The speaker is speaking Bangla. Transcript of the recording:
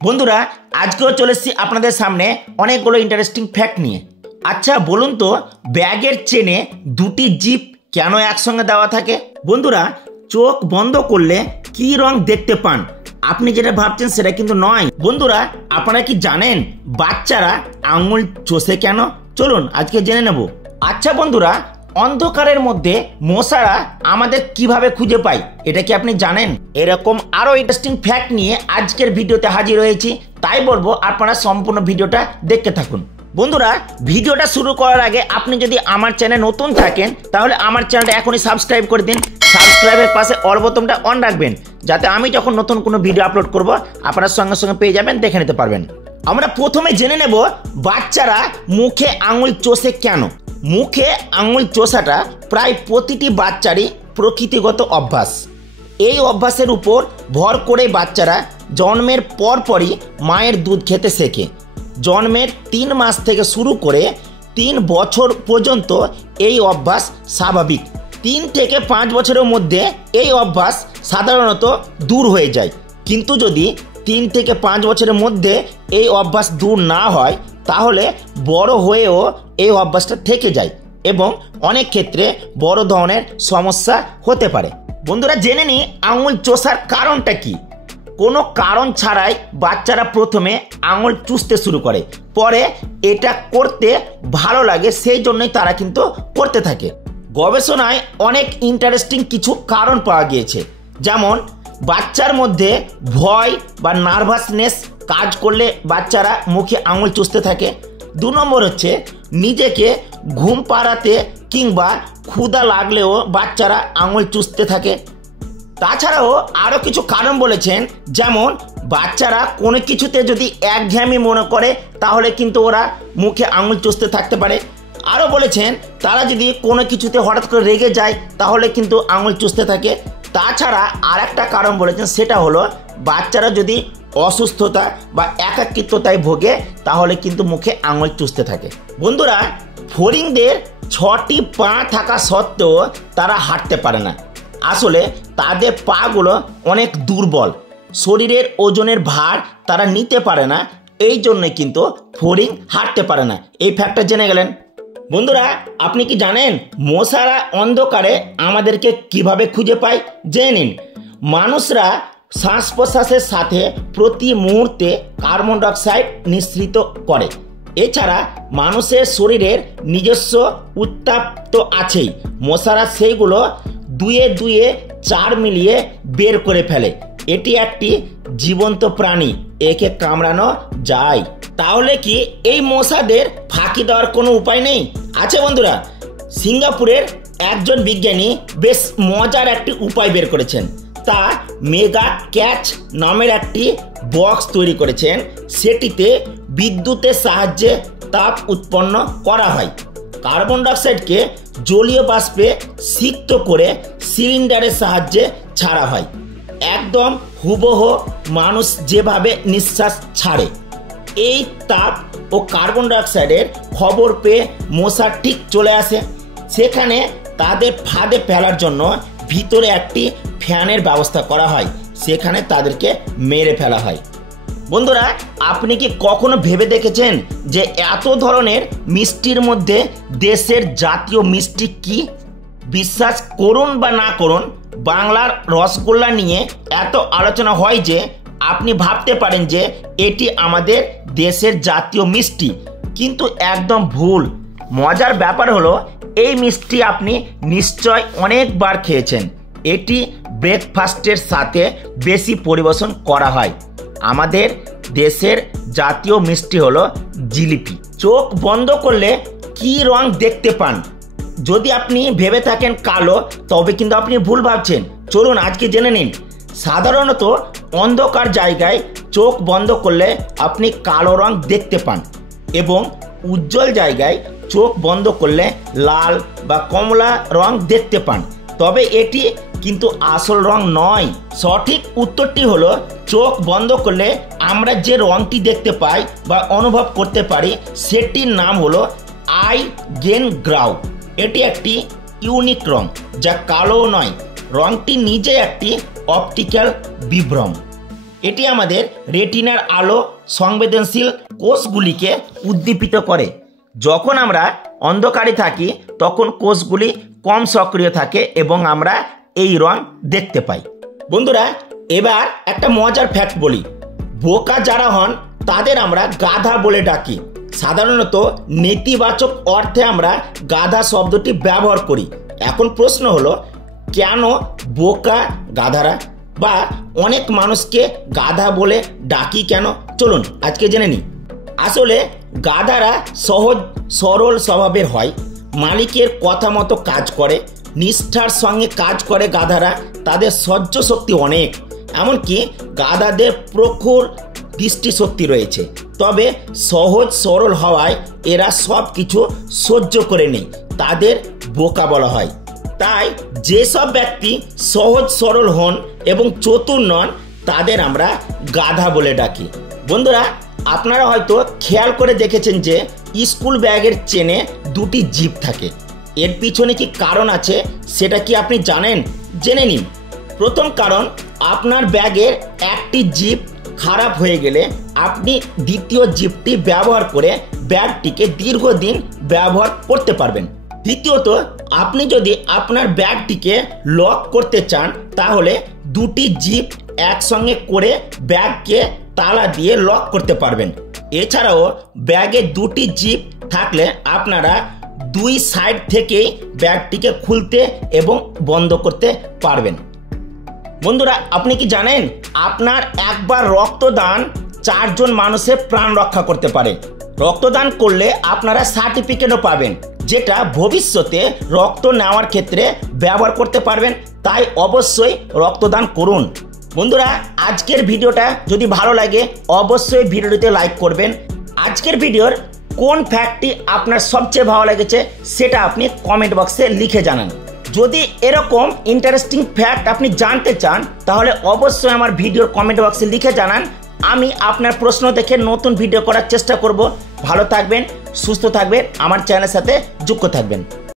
বন্ধুরা আজকেও চলে এসেছি আপনাদের সামনে অনেকগুলো ইন্টারেস্টিং ফ্যাক্ট নিয়ে। আচ্ছা বলুন তো, ব্যাগের চেনে দুটি জিপ কেন একসঙ্গে দেওয়া থাকে? বন্ধুরা, চোখ বন্ধ করলে কি রং দেখতে পান? আপনি যেটা ভাবছেন সেটা কিন্তু নয়। বন্ধুরা, আপনারা কি জানেন বাচ্চারা আঙুল চষে কেন? চলুন আজকে জেনে নেব। আচ্ছা বন্ধুরা, অন্ধকারের মধ্যে মশারা আমাদের কিভাবে খুঁজে পায় এটা কি আপনি জানেন? এরকম আরো ইন্টারেস্টিং ফ্যাক্ট নিয়ে আজকের ভিডিওতে হাজির হয়েছি, তাই বলবো আপনারা সম্পূর্ণ ভিডিওটা দেখতে থাকুন। বন্ধুরা, ভিডিওটা শুরু করার আগে আপনি যদি আমার চ্যানেল নতুন থাকেন তাহলে আমার চ্যানেলটা এখনই সাবস্ক্রাইব করে দিন। সাবস্ক্রাইবের পাশে অল বোতামটা অন রাখবেন, যাতে আমি যখন নতুন কোনো ভিডিও আপলোড করব আপনারা সঙ্গে সঙ্গে পেয়ে যাবেন, দেখে নিতে পারবেন। আমরা প্রথমে জেনে নেব বাচ্চারা মুখে আঙুল চষে কেন। মুখে আঙুল চষাটা প্রায় প্রতিটি বাচ্চারই প্রকৃতিগত অভ্যাস। এই অভ্যাসের উপর ভর করে বাচ্চারা জন্মের পরপরই মায়ের দুধ খেতে শেখে। জন্মের 3 মাস থেকে শুরু করে 3 বছর পর্যন্ত এই অভ্যাস স্বাভাবিক। 3 থেকে 5 বছরের মধ্যে এই অভ্যাস সাধারণত দূর হয়ে যায়। কিন্তু যদি 3 থেকে 5 বছরের মধ্যে এই অভ্যাস দূর না হয় তাহলে বড় হয়েও এই অভ্যাসটা থেকে যায় এবং অনেক ক্ষেত্রে বড় ধরনের সমস্যা হতে পারে। বন্ধুরা, জেনে নিই আঙুল চষার কারণটা কি। কোনো কারণ ছাড়াই বাচ্চারা প্রথমে আঙুল চুষতে শুরু করে, পরে এটা করতে ভালো লাগে সেই জন্যই তারা কিন্তু করতে থাকে। গবেষণায় অনেক ইন্টারেস্টিং কিছু কারণ পাওয়া গিয়েছে, যেমন বাচ্চার মধ্যে ভয় বা নার্ভাসনেস কাজ করলে বাচ্চারা মুখে আঙুল চুষতে থাকে। 2 নম্বর হচ্ছে নিজেকে ঘুম পাড়াতে কিংবা ক্ষুধা লাগলেও বাচ্চারা আঙুল চুষতে থাকে। তাছাড়াও আরও কিছু কারণ বলেছেন, যেমন বাচ্চারা কোনো কিছুতে যদি একঘেয়েমি মনে করে তাহলে কিন্তু ওরা মুখে আঙুল চুষতে থাকতে পারে। আরও বলেছেন তারা যদি কোনো কিছুতে হঠাৎ করে রেগে যায় তাহলে কিন্তু আঙুল চুষতে থাকে। তাছাড়া আর একটা কারণ বলেছেন, সেটা হলো বাচ্চারা যদি অসুস্থতা বা একাকিত্বতায় ভোগে তাহলে কিন্তু মুখে আঙুল চুষতে থাকে। বন্ধুরা, ফড়িংদের 6টি পা থাকা সত্ত্বেও তারা হাঁটতে পারে না। আসলে তাদের পাগুলো অনেক দুর্বল, শরীরের ওজনের ভার তারা নিতে পারে না, এই জন্যে কিন্তু ফড়িং হাঁটতে পারে না। এই ফ্যাক্টটা জেনে গেলেন। বন্ধুরা, আপনি কি জানেন মশারা অন্ধকারে আমাদেরকে কিভাবে খুঁজে পায়? জেনে নিন। মানুষরা শ্বাস প্রশ্বাসের সাথে প্রতি মুহূর্তে কার্বন ডাইঅক্সাইড নিঃসৃত করে। এছাড়া মানুষের শরীরের নিজস্ব উত্তাপ তো আছেই, মশারা সেইগুলো 2 4 মিলিয়ে বের করে ফেলে। এটি একটি জীবন্ত প্রাণী, একে কামড়ানো যায়। তাহলে কি এই মশাদের ফাঁকি দেওয়ার কোনো উপায় নেই? আছে বন্ধুরা। সিঙ্গাপুরের একজন বিজ্ঞানী বেশ মজার একটি উপায় বের করেছেন। তা মেগা ক্যাচ নামের একটি বক্স তৈরি করেছেন। সেটিতে বিদ্যুতের সাহায্যে তাপ উৎপন্ন করা হয়। কার্বন ডাইঅক্সাইডকে জলীয় বাষ্পে সিক্ত করে সিলিন্ডারের সাহায্যে ছাড়া হয়। একদম হুবহু মানুষ যেভাবে নিঃশ্বাস ছাড়ে। এই তাপ ও কার্বন ডাইঅক্সাইডের খবর পেয়ে মশা ঠিক চলে আসে। সেখানে তাদের ফাঁদে ফেলার জন্য ভিতরে একটি ফ্যানের ব্যবস্থা করা হয়, সেখানে তাদেরকে মেরে ফেলা হয়। বন্ধুরা, আপনি কি কখনো ভেবে দেখেছেন যে এত ধরনের মিষ্টির মধ্যে দেশের জাতীয় মিষ্টি কি? বিশ্বাস করুন বা না করুন, বাংলার রসগোল্লা নিয়ে এত আলোচনা হয় যে আপনি ভাবতে পারেন যে এটি আমাদের দেশের জাতীয় মিষ্টি, কিন্তু একদম ভুল। মজার ব্যাপার হলো এই মিষ্টি আপনি নিশ্চয় অনেকবার খেয়েছেন। এটি ব্রেকফাস্টের সাথে বেশি পরিবেশন করা হয়। আমাদের দেশের জাতীয় মিষ্টি হলো জিলিপি। চোখ বন্ধ করলে কি রং দেখতে পান? যদি আপনি ভেবে থাকেন কালো, তবে কিন্তু আপনি ভুল ভাবছেন। চলুন আজকে জেনে নিন। সাধারণত অন্ধকার জায়গায় চোখ বন্ধ করলে আপনি কালো রং দেখতে পান এবং উজ্জ্বল জায়গায় চোখ বন্ধ করলে লাল বা কমলা রং দেখতে পান। তবে এটি কিন্তু আসল রং নয়। সঠিক উত্তরটি হলো, চোখ বন্ধ করলে আমরা যে রংটি দেখতে পাই বা অনুভব করতে পারি সেটির নাম হলো আইগেনগ্রাউ। এটি একটি ইউনিক রং, যা কালো নয়। রংটি নিজে একটি অপটিক্যাল বিভ্রম। এটি আমাদের রেটিনার আলো সংবেদনশীল কোষগুলিকে উদ্দীপিত করে। যখন আমরা অন্ধকারে থাকি তখন কোষগুলি কম সক্রিয় থাকে এবং আমরা এই রং দেখতে পাই। বন্ধুরা, এবার একটা মজার ফ্যাক্ট বলি। বোকা যারা হন তাদের আমরা গাধা বলে ডাকি। সাধারণত নেতিবাচক অর্থে আমরা গাধা শব্দটি ব্যবহার করি। এখন প্রশ্ন হলো, কেন বোকা গাধারা বা অনেক মানুষকে গাধা বলে ডাকি কেন? চলুন আজকে জেনে নিই। আসলে গাধারা সহজ সরল স্বভাবের হয়, মালিকের কথা মতো কাজ করে, নিষ্ঠার সঙ্গে কাজ করে। গাধারা তাদের সহ্য শক্তি অনেক, এমনকি গাধাদের প্রখর দৃষ্টিশক্তি রয়েছে। তবে সহজ সরল হওয়ায় এরা সব কিছু সহ্য করে নেয়, তাদের বোকা বলা হয়। তাই যেসব ব্যক্তি সহজ সরল হন এবং চতুর নন তাদের আমরা গাধা বলে ডাকি। বন্ধুরা, আপনারা হয়তো খেয়াল করে দেখেছেন যে স্কুল ব্যাগের চেনে দুটি জিপ থাকে। এর পিছনে কি কারণ আছে সেটা কি আপনি জানেন? জেনে নিন। প্রথম কারণ, আপনার ব্যাগের একটি জিপ খারাপ হয়ে গেলে আপনি দ্বিতীয় জিপটি ব্যবহার করে ব্যাগটিকে দীর্ঘদিন ব্যবহার করতে পারবেন। দ্বিতীয়ত, আপনি যদি আপনার ব্যাগটিকে লক করতে চান তাহলে দুটি জিপ একসঙ্গে করে ব্যাগকে তালা দিয়ে লক করতে পারবেন। এছাড়াও ব্যাগে দুটি জিপ থাকলে আপনারা দুই সাইড থেকেই ব্যাগটিকে খুলতে এবং বন্ধ করতে পারবেন। বন্ধুরা, আপনি কি জানেন আপনার একবার রক্তদান 4 জন মানুষের প্রাণ রক্ষা করতে পারে। রক্তদান করলে আপনারা সার্টিফিকেটও পাবেন, যেটা ভবিষ্যতে রক্ত নেওয়ার ক্ষেত্রে ব্যবহার করতে পারবেন। তাই অবশ্যই রক্তদান করুন। বন্ধুরা, আজকের ভিডিওটা যদি ভালো লাগে অবশ্যই ভিডিওটিতে লাইক করবেন। আজকের ভিডিওর কোন ফ্যাক্টটি আপনার সবচেয়ে ভালো লেগেছে সেটা আপনি কমেন্ট বক্সে লিখে জানান। যদি এরকম ইন্টারেস্টিং ফ্যাক্ট আপনি জানতে চান তাহলে অবশ্যই আমার ভিডিওর কমেন্ট বক্সে লিখে জানান। আমি আপনার প্রশ্ন দেখে নতুন ভিডিও করার চেষ্টা করব। ভালো থাকবেন, সুস্থ থাকবেন, আমার চ্যানেলের সাথে যুক্ত থাকবেন।